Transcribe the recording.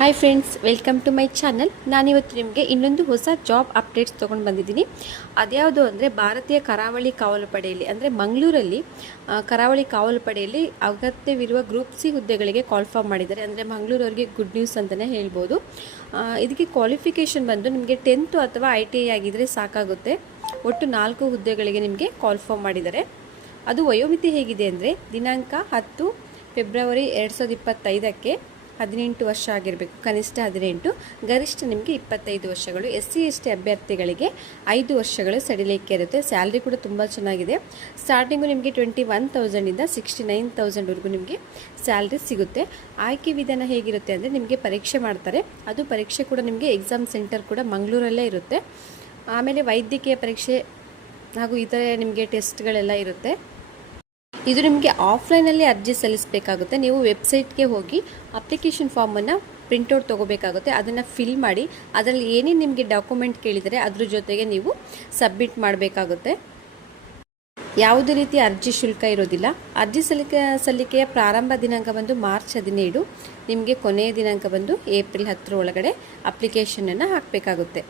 Hi friends welcome to my channel ನಾನಿವತ್ತು ನಿಮಗೆ ಇನ್ನೊಂದು ಹೊಸ ಜಾಬ್ ಅಪ್ಡೇಟ್ಸ್ ತೊಗೊಂಡು ಬಂದಿದ್ದೀನಿ. ಅದ್ಯಾವುದು ಅಂದರೆ ಭಾರತೀಯ ಕರಾವಳಿ ಕಾವಲು ಪಡೆಯಲ್ಲಿ, ಅಂದರೆ ಮಂಗಳೂರಲ್ಲಿ ಕರಾವಳಿ ಕಾವಲು ಪಡೆಯಲ್ಲಿ ಅಗತ್ಯವಿರುವ ಗ್ರೂಪ್ ಸಿ ಹುದ್ದೆಗಳಿಗೆ ಕಾಲ್ ಫಾರ್ಮ್ ಮಾಡಿದ್ದಾರೆ. ಅಂದರೆ ಮಂಗಳೂರವರಿಗೆ ಗುಡ್ ನ್ಯೂಸ್ ಅಂತಲೇ ಹೇಳ್ಬೋದು. ಇದಕ್ಕೆ ಕ್ವಾಲಿಫಿಕೇಷನ್ ಬಂದು ನಿಮಗೆ ಟೆಂತು ಅಥವಾ ಐ ಟಿ ಐ ಆಗಿದ್ದರೆ ಸಾಕಾಗುತ್ತೆ. ಒಟ್ಟು ನಾಲ್ಕು ಹುದ್ದೆಗಳಿಗೆ ನಿಮಗೆ ಕಾಲ್ ಫಾರ್ಮ್ ಮಾಡಿದ್ದಾರೆ. ಅದು ವಯೋಮಿತಿ ಹೇಗಿದೆ ಅಂದರೆ ದಿನಾಂಕ ಹತ್ತು ಫೆಬ್ರವರಿ ಎರಡು ಸಾವಿರದ ಇಪ್ಪತ್ತೈದಕ್ಕೆ ಹದಿನೆಂಟು ವರ್ಷ ಆಗಿರಬೇಕು. ಕನಿಷ್ಠ ಹದಿನೆಂಟು, ಗರಿಷ್ಠ ನಿಮಗೆ ಇಪ್ಪತ್ತೈದು ವರ್ಷಗಳು. ಎಸ್ ಸಿ ಎಸ್ ಟಿ ಅಭ್ಯರ್ಥಿಗಳಿಗೆ ಐದು ವರ್ಷಗಳು ಸಡಿಲಿಕೆ ಇರುತ್ತೆ. ಸ್ಯಾಲ್ರಿ ಕೂಡ ತುಂಬ ಚೆನ್ನಾಗಿದೆ. ಸ್ಟಾರ್ಟಿಂಗು ನಿಮಗೆ ಟ್ವೆಂಟಿ ಒನ್ ತೌಸಂಡಿಂದ ಸಿಕ್ಸ್ಟಿ ನೈನ್ ತೌಸಂಡ್ವರೆಗೂ ನಿಮಗೆ ಸ್ಯಾಲ್ರಿ ಸಿಗುತ್ತೆ. ಆಯ್ಕೆ ವಿಧಾನ ಹೇಗಿರುತ್ತೆ ಅಂದರೆ ನಿಮಗೆ ಪರೀಕ್ಷೆ ಮಾಡ್ತಾರೆ. ಅದು ಪರೀಕ್ಷೆ ಕೂಡ ನಿಮಗೆ ಎಕ್ಸಾಮ್ ಸೆಂಟರ್ ಕೂಡ ಮಂಗಳೂರಲ್ಲೇ ಇರುತ್ತೆ. ಆಮೇಲೆ ವೈದ್ಯಕೀಯ ಪರೀಕ್ಷೆ ಹಾಗೂ ಇತರೆ ನಿಮಗೆ ಟೆಸ್ಟ್ಗಳೆಲ್ಲ ಇರುತ್ತೆ. ಇದು ನಿಮಗೆ ಆಫ್ಲೈನಲ್ಲಿ ಅರ್ಜಿ ಸಲ್ಲಿಸಬೇಕಾಗುತ್ತೆ. ನೀವು ವೆಬ್ಸೈಟ್ಗೆ ಹೋಗಿ ಅಪ್ಲಿಕೇಶನ್ ಫಾರ್ಮನ್ನು ಪ್ರಿಂಟೌಟ್ ತೊಗೋಬೇಕಾಗುತ್ತೆ. ಅದನ್ನು ಫಿಲ್ ಮಾಡಿ, ಅದರಲ್ಲಿ ಏನೇನು ನಿಮಗೆ ಡಾಕ್ಯುಮೆಂಟ್ ಕೇಳಿದರೆ ಅದ್ರ ಜೊತೆಗೆ ನೀವು ಸಬ್ಮಿಟ್ ಮಾಡಬೇಕಾಗುತ್ತೆ. ಯಾವುದೇ ರೀತಿ ಅರ್ಜಿ ಶುಲ್ಕ ಇರೋದಿಲ್ಲ. ಅರ್ಜಿ ಸಲ್ಲಿಕೆ, ಸಲ್ಲಿಕೆಯ ಪ್ರಾರಂಭ ದಿನಾಂಕ ಬಂದು ಮಾರ್ಚ್ ಹದಿನೇಳು. ನಿಮಗೆ ಕೊನೆಯ ದಿನಾಂಕ ಬಂದು ಏಪ್ರಿಲ್ ಹತ್ತರ ಒಳಗಡೆ ಅಪ್ಲಿಕೇಶನನ್ನು ಹಾಕಬೇಕಾಗುತ್ತೆ.